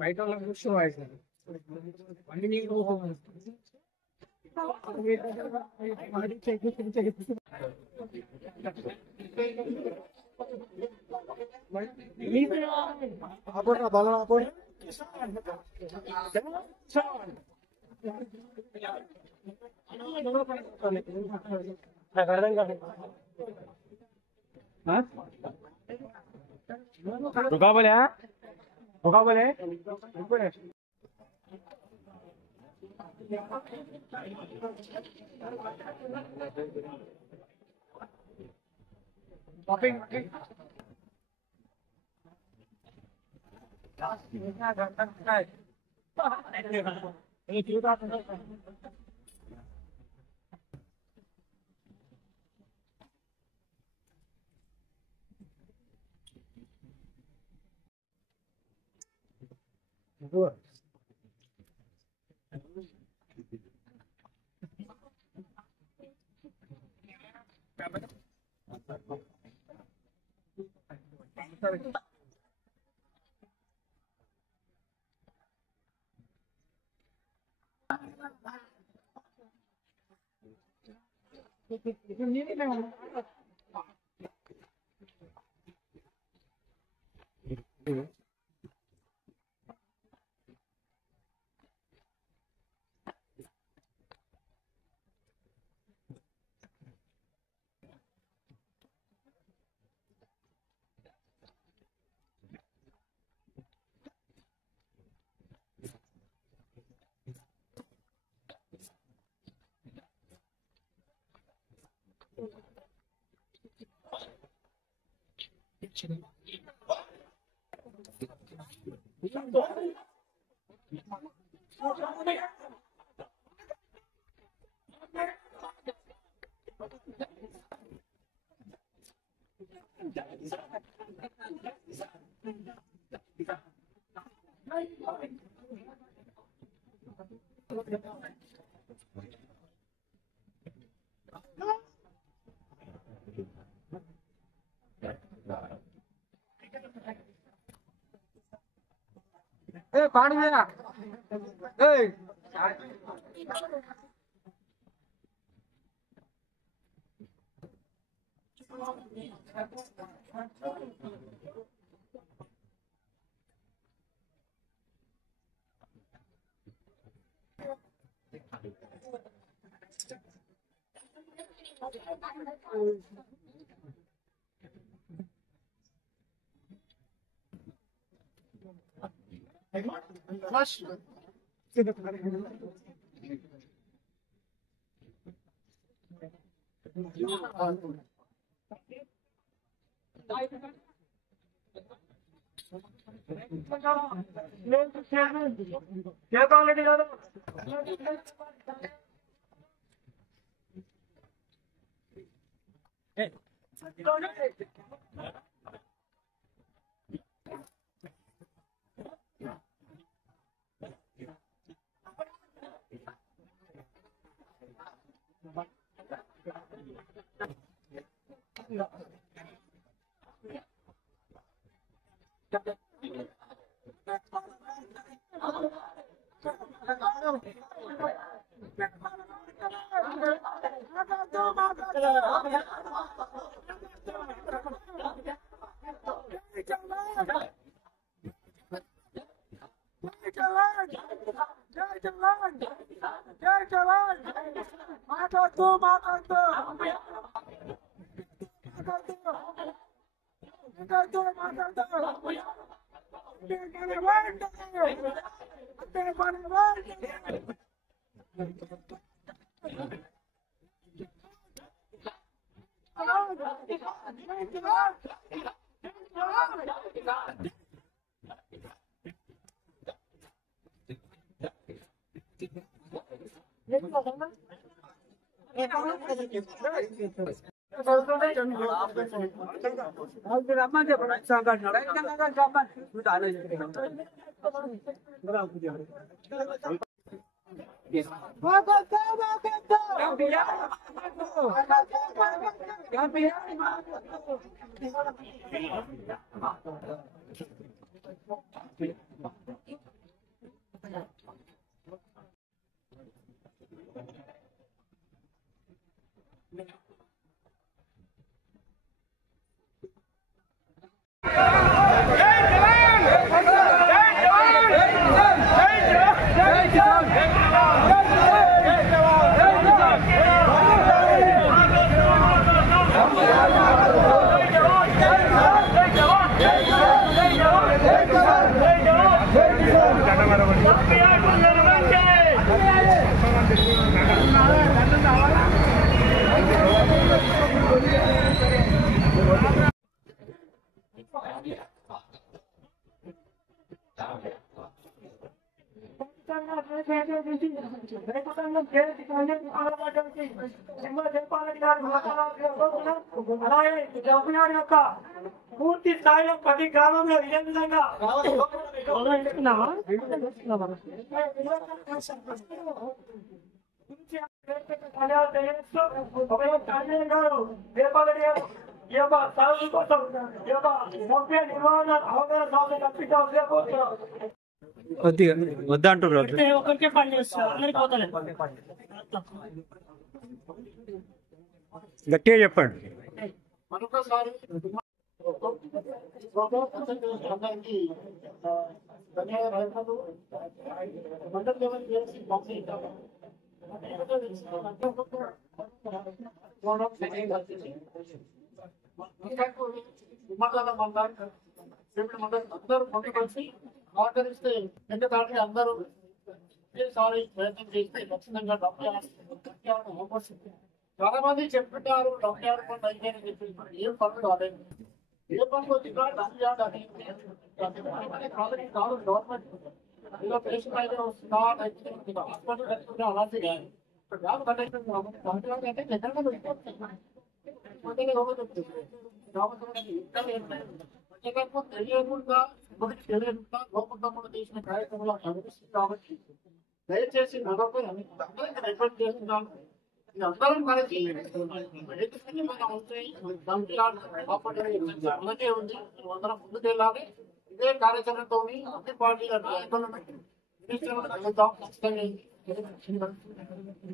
బయట వాళ్ళకి చూస్తే వాయిస్ అన్ని నీకు रुका बोले रुका बोले पानी में क्या क्वालिटी का పూర్తి స్థాయిలో ప్రతి గ్రామంలో ఇదే విధంగా ఈ యొక్క సాగు కోసం ఈ యొక్క ముఖ్య నిర్వహణ అవగాహన సాగు కల్పించాల్సిన వద్దంటారు ఒకరికే పని చేస్తారు అందరికి పోతలేదు గట్టిగా చెప్పండి. మరొకసారి ధన్యవాదాలు మండలి లెవెల్ చేసి పంపిస్తాము అందరూ ముందు కలిసి సహకరిస్తే ఎందుకంటే అందరూ ఒకేసారి ప్రయత్నం చేస్తే ఖచ్చితంగా చాలా మంది చెప్తుంటారు డబ్బు ఆడుకుంటూ అయిపోయిన చెప్పి ఏం పనులు కాలేదు ఏ పనులు వచ్చినా డబ్బు ఆడాలి కాదు గవర్నమెంట్ ఏదో పేషెంట్ అయితే వస్తుందా హాస్పిటల్ కట్టుకుంటే అలాంటి కాదు తెలియకుండా తెలియకుండా గోపంగా చేసిన కార్యక్రమంలో కనిపిస్తుంది కాబట్టి దయచేసి నగదు రిఫండ్ చేస్తున్నాను. అందరం కలిసి అలాగే ఉంది అందరం ముందుకు వెళ్ళాలి. ఇదే కార్యాచరణతో అన్ని పార్టీల నాయకులను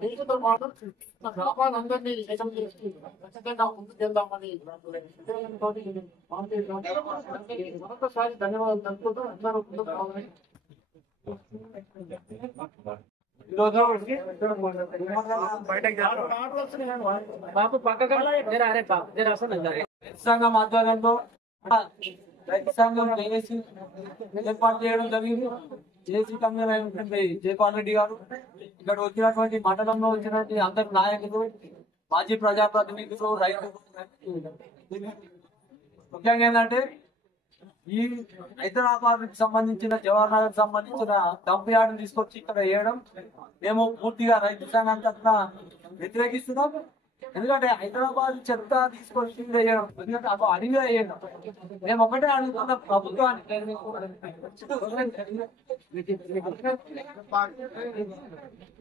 దీనితో పాటు గ్రామాలందరినీ ఏకం చేసి ఖచ్చితంగా ముందుకు వెళ్దామని మరొకసారి ధన్యవాదాలు తెలుపుతూ అందరూ ముందుకు రావాలని సంఘం ఆధ్వర్యంలో రైతు సంఘం జేఏసీ ఏర్పాటు చేయడం జరిగింది. జేఏసీ కన్వీనర్ అయినటువంటి జయపాల్ రెడ్డి గారు ఇక్కడ వచ్చినటువంటి మండలంలో వచ్చినటువంటి అందరి నాయకులు, మాజీ ప్రజాప్రతినిధులు, రైతులు, ముఖ్యంగా ఏంటంటే ఈ హైదరాబాద్ కి సంబంధించిన జవహర్ నగర్ సంబంధించిన డంప్ యార్డ్ తీసుకొచ్చి ఇక్కడ వేయడం మేము పూర్తిగా రైతు సంఘం తరఫున వ్యతిరేకిస్తున్నాం. ఎందుకంటే హైదరాబాద్ చెత్త తీసుకొచ్చి వేయడం, ఎందుకంటే అటు అడిగి వేయడం. మేము ఒకటే అడుగుతున్నాం ప్రభుత్వాన్ని,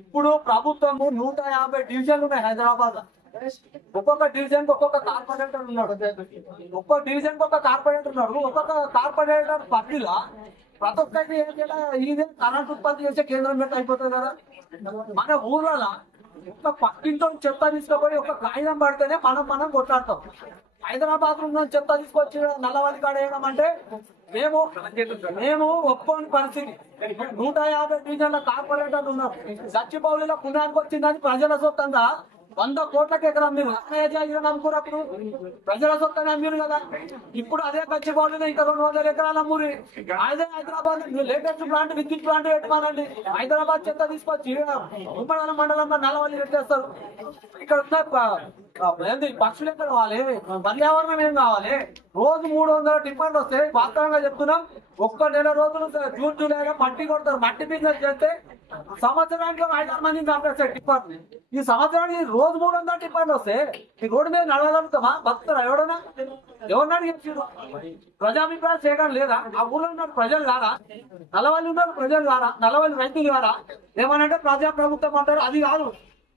ఇప్పుడు ప్రభుత్వము 150 డివిజన్లు ఉన్నాయి హైదరాబాద్. ఒక్కొక్క డివిజన్ ఒక్కొక్క కార్పొరేటర్ ఉన్నాడు, ఒక్కొక్క డివిజన్ ఒక కార్పొరేటర్ ఉన్నాడు. ఒక్కొక్క కార్పొరేటర్ పరిధిలో ప్రతి ఒక్కటి ఇదే కరెంట్ ఉత్పత్తి చేసే కేంద్రం పెట్టి అయిపోతుంది కదా. మన ఊర్లలో ఒక పక్కింట్లో చెత్త తీసుకుపోయి ఒక కాగితం పడితేనే మనం కొట్లాడతాం. హైదరాబాద్ లో చెత్త తీసుకొచ్చి నల్లవల్లి కాడ వేయడం అంటే మేము ఒప్పుకోని పరిస్థితి. 150 డివిజన్ల కార్పొరేటర్లు ఉన్నారు. గచ్చిబౌలిలో పుణ్యానికి వచ్చిందని ప్రజల సొత్తంగా 100 కోట్లకి ఎకరం మీరు అమ్ముకున్నప్పుడు ప్రజల సొత్తని అమ్మిరు కదా. ఇప్పుడు అదే గచ్చిబౌలిలో ఇంకా 200 ఎకరాలు అమ్మురి. అదే హైదరాబాద్ లేటెస్ట్ ప్లాంట్ విద్యుత్ ప్లాంట్ పెట్టమానండి. హైదరాబాద్ చెత్త తీసుకొచ్చి ఉమ్మడి మండలంలో నల్లవల్లి పెట్టేస్తారు. ఇక్కడ ఉన్న పక్షులు ఎక్కడ కావాలి, పర్యావరణం ఏం కావాలి? రోజు 300 టిప్పర్లు వస్తాయి. వాస్తవంగా చెప్తున్నాం, ఒక్క నెల రోజులు జూన్ జూలైలో మట్టి కొడతారు. మట్టి బిజినెస్ చేస్తే సంవత్సరానికి 5-6 మందిని చంపేస్తాయి టిప్పర్లు. ఈ సంవత్సరానికి రోజు 300 టిప్పర్లు వస్తే ఈ రోడ్డు మీద నడవగలుగుతామా? బతుకుతారా? ఎవరన్నా చెప్పారు? ప్రజాభిప్రాయ సేకరణ లేదా? ఆ ఊళ్ళో ఉన్న ప్రజలు కాదా? నల్లవల్లి ఉన్నారు ప్రజలు కాదా? నల్లవల్లి రైతులు కాదా? ఏమనంటే ప్రజా ప్రభుత్వం అంటారు. అది కాదు,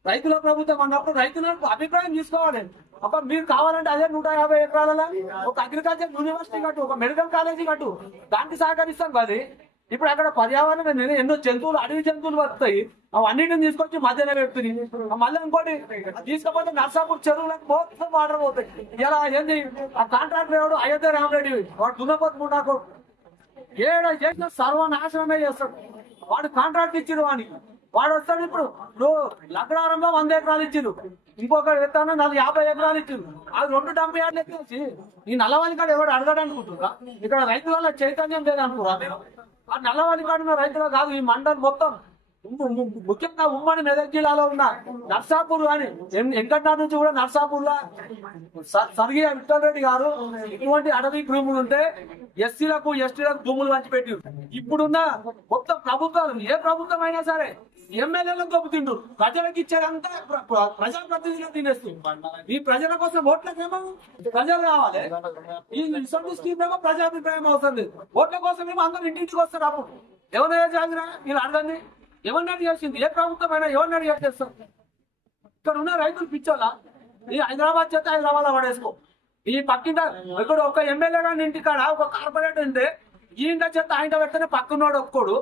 రైతుల ప్రభుత్వం అన్నప్పుడు రైతులకు అభిప్రాయం తీసుకోవాలి. అప్పుడు మీరు కావాలంటే అదే 150 ఎకరాలలో ఒక అగ్రికల్చర్ యూనివర్సిటీ కట్టు, ఒక మెడికల్ కాలేజీ కట్టు, దానికి సహకరిస్తాం కాదు. ఇప్పుడు అక్కడ పర్యావరణం ఎన్నో జంతువులు, అడవి జంతువులు వస్తాయి. అవన్నిటిని తీసుకొచ్చి మధ్యలో పెడుతుంది. మళ్ళీ ఇంకోటి తీసుకపోతే నర్సాపూర్ చెరువులకు మొత్తం వాటర్ పోతాయి. ఇలా ఏంది ఆ కాంట్రాక్టర్ ఎవడు? అయోధ్య రామరెడ్డి. వాడు దున్నపోతు ముఠాకు ఏడా చేసిన సర్వనాశనమే చేస్తాడు. వాడు కాంట్రాక్ట్ ఇచ్చిండు వానికి. వాడు వస్తాడు. ఇప్పుడు లగ్నారంలో 100 ఎకరాలు ఇచ్చిండు, ఇంకొకటి ఎత్తాను 50 ఎకరాలు ఇచ్చిండు. అది 2 డంప్ యార్డ్లు ఎక్కేసి ఈ నల్లవల్లి కాడ ఎవడు అడగడనుకుంటున్నా? ఇక్కడ రైతుల చైతన్యం లేదనుకురా మీరు? ఆ నల్లవల్లి కాడ ఉన్న రైతులు కాదు, ఈ మండలం మొత్తం ముఖ్యంగా ఉమ్మడి మెదక్ జిల్లాలో ఉన్న నర్సాపూర్ అని వెంకటనాథ్ నుంచి కూడా నర్సాపూర్ లో స్వర్గీయ విఠల్ రెడ్డి గారు ఇటువంటి అడవి భూములు ఉంటే ఎస్సీలకు ఎస్టీలకు భూములు పంచిపెట్టి ఇప్పుడున్న మొత్తం ప్రభుత్వాలు, ఏ ప్రభుత్వం అయినా సరే ఎమ్మెల్యేలకు దొబ్బుతుండ్రు. ప్రజలకు ఇచ్చేదంతా ప్రజాప్రతినిధులు తినేస్తుంది. ఈ ప్రజల కోసం ఓట్లకేమో ప్రజలు కావాలి. ఈ స్కీమ్ ఏమో ప్రజాభిప్రాయం అవసరం లేదు. ఓట్ల కోసం ఏమో అందరూ ఇంటింటికి వస్తారు. అప్పుడు ఎవరైనా జాగ్ర మీరు అడగండి, ఎవరినైనా చేసింది ఏ ప్రభుత్వం అయినా ఎవరినైనా చేస్తాం. ఇక్కడ ఉన్న రైతులు పిచ్చోళ్ళ. ఈ హైదరాబాద్ చేత హైదరాబాద్ పడేసుకో. ఈ పక్కింట ఇక్కడ ఒక ఎమ్మెల్యే గారి ఇంటికాడ ఒక కార్పొరేటర్ ఉంటే ఈ ఇంట చెత్త ఆయన పెడితేనే పక్కనోడు ఒప్పుకోడు.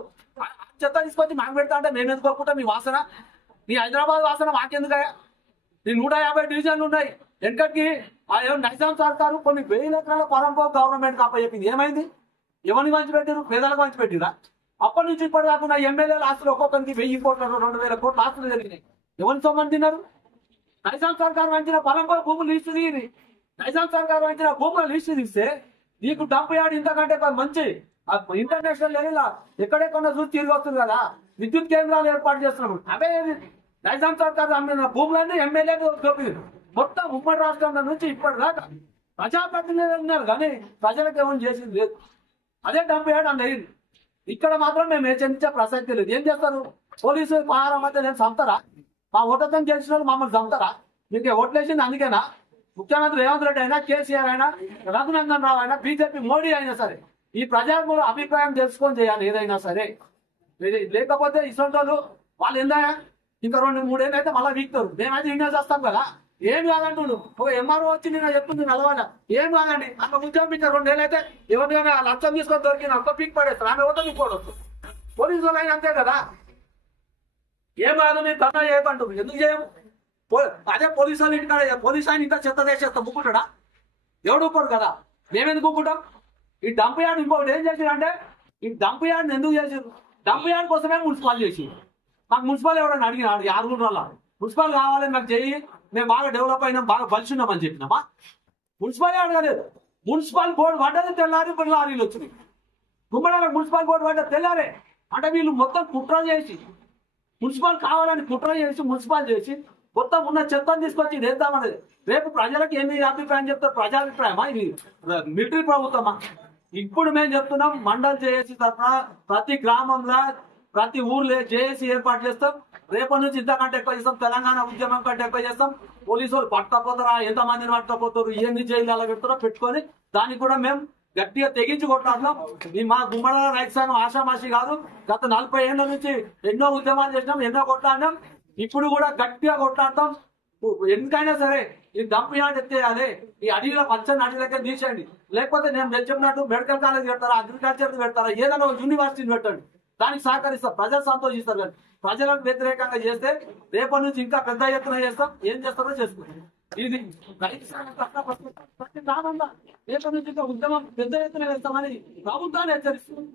చెత్త తీసుకొచ్చి మాకు పెడతా అంటే మేము ఎందుకు ఒప్పుకుంటాం? మీ వాసన, నీ హైదరాబాద్ వాసన మాకెందుకయ్యా? నీ 150 డివిజన్లు ఉన్నాయి. వెనకటికి నైజాం సర్కారు కొన్ని 1000 ఎకరాల పరంపర గవర్నమెంట్ అప్పచెప్పింది. ఏమైంది? ఎవరిని పంచిపెట్టారు? పేదలకు పంచిపెట్టిరా? అప్పటి నుంచి ఇప్పటి కాకుండా ఎమ్మెల్యేల ఆస్తులు ఒక్కొక్కరికి 1000 కోట్లు 2000 కోట్ల ఆస్తులు జరిగినాయి. ఎవరిని సొమ్మని తిన్నారు? నైజాం సర్కారు వంచిన పరంపర భూములు లిస్టు తీయండి. నైజాం సర్కారు వంచిన భూముల లిస్టు తీస్తే నీకు డంప్ యార్డ్ ఇంతకంటే మంచి ఇంటర్నేషనల్ లెవెల్ ఎక్కడెక్కడ చూసి తిరిగి వస్తుంది కదా. విద్యుత్ కేంద్రాలు ఏర్పాటు చేస్తున్నాము. అవే నైజాం సర్కారు అమ్మిన భూములన్నీ ఎమ్మెల్యేలు దొరికింది. మొత్తం ఉమ్మడి రాష్ట్రంలో నుంచి ఇప్పటిదాకా ప్రజాప్రతినిధులు ఉన్నారు కానీ ప్రజలకు ఏమైనా చేసింది లేదు. అదే డంప్ యార్డ్ అన్నది. ఇక్కడ మాత్రం మేము హెచ్చరించే ప్రసక్తి లేదు. ఏం చేస్తారు? పోలీసు పహారం అయితే నేను చంపుతారా? మా ఓట్లతో గెలిచిన వాళ్ళు మమ్మల్ని చంపుతారా? మీకు ఓట్లేసింది అందుకేనా? ముఖ్యమంత్రి రేవంత్ రెడ్డి అయినా, కేసీఆర్ అయినా, రఘునందన్ రావు అయినా, బీజేపీ మోడీ అయినా సరే ఈ ప్రజా అభిప్రాయం తెలుసుకొని చేయాలి ఏదైనా సరే. లేకపోతే ఇసొంటోళ్ళు వాళ్ళు ఏందా ఇంకా 2-3 ఏళ్ళు అయితే మళ్ళీ వీక్తారు. మేమైతే ఇండియా చేస్తాం కదా. ఏం కాదంటున్నాడు ఒక ఎంఆర్ఓ వచ్చి నేను చెప్తుంది నల్లవాడ ఏం కాదండి అక్కడ ఉద్యోగం ఇంకా 2 ఏళ్ళు అయితే ఎవరికైనా లక్షం తీసుకొని దొరికిన ఒక్క పీక్ పడేస్తారు. ఆమె ఎవరితో తీసుకోవచ్చు. పోలీసు వాళ్ళు అంతే కదా. ఏం కాదు నేను ధర్నా చేయమంటు ఎందుకు చేయము? అదే పోలీసు వాళ్ళు ఇంటికాడ పోలీసు ఆయన ఇంకా చెత్త చేసేస్తాం ముక్కుంటాడా? ఎవడు ఊపడు కదా. మేమెందుకు ఊపుకుంటాం? ఈ డంప్ యార్డ్ ఇంకొకటి ఏం చేసారు అంటే ఈ డంప్ యార్డ్ ఎందుకు చేసారు? డంప్ యార్డ్ కోసమే మున్సిపల్ చేసి మాకు మున్సిపల్ ఎవడని అడిగినాడు 6 రోజుల మున్సిపల్ కావాలి నాకు చెయ్యి మేము బాగా డెవలప్ అయినాం బాగా బలిచున్నామని చెప్పినామా? మున్సిపల్ యార్డ్ కాలేదు. మున్సిపల్ బోర్డు పడ్డది తెల్లారి లారీలు వచ్చినాయి. గుమ్మడాలకు మున్సిపల్ బోర్డు పడ్డది తెల్లారే. అంటే వీళ్ళు మొత్తం కుట్ర చేసి మున్సిపల్ కావాలని కుట్ర చేసి మున్సిపల్ చేసి మొత్తం ఉన్న చెత్తను తీసుకొచ్చి వేద్దామనేది. రేపు ప్రజలకు ఏమి అభిప్రాయం చెప్తారు? ప్రజాభిప్రాయమా? ఇది మిలిటరీ ప్రభుత్వమా? ఇప్పుడు మేము చెప్తున్నాం మండల్ జేఏసీ తరఫున ప్రతి గ్రామంలో ప్రతి ఊర్లో జేఏసీ ఏర్పాటు చేస్తాం. రేపటి నుంచి ఇంతకంటే ఎక్కువ చేస్తాం. తెలంగాణ ఉద్యమం కంటే ఎక్కువ చేస్తాం. పోలీసు వాళ్ళు పట్టకపోతారా? ఎంతమందిని పట్టకపోతారు? ఏంది జైలు అలా పెడతారో పెట్టుకొని దానికి కూడా మేము గట్టిగా తెగించి కొట్లాడతాం. ఈ మా గుమ్మడ రైతు సంఘం ఆషామాషి కాదు. గత 40 ఏళ్ల నుంచి ఎన్నో ఉద్యమాలు చేసినాం, ఎన్నో కొట్లాడినాం. ఇప్పుడు కూడా గట్టిగా కొట్లాడతాం. ఎందుకైనా సరే ఈ డంప్ యార్డ్ ఎత్తేయాలి. ఈ అడవిలో పచ్చని అడవిలకే తీసేయండి. లేకపోతే నేను చెప్పినట్టు మెడికల్ కాలేజ్ పెడతారా, అగ్రికల్చర్ పెడతారా, ఏదైనా యూనివర్సిటీని పెట్టండి. దానికి సహకరిస్తారు, ప్రజలు సంతోషిస్తారు. కానీ ప్రజలకు వ్యతిరేకంగా చేస్తే రేపటి నుంచి ఇంకా పెద్ద ఎత్తున చేస్తాం, ఏం చేస్తారో చేసుకుంటాం. ఇది రైతు సంఘం తరఫున ప్రతి దానంగా రేపటి నుంచి ఇంకా ఉద్యమం పెద్ద ఎత్తున చేస్తామని ప్రభుత్వాన్ని హెచ్చరిస్తుంది.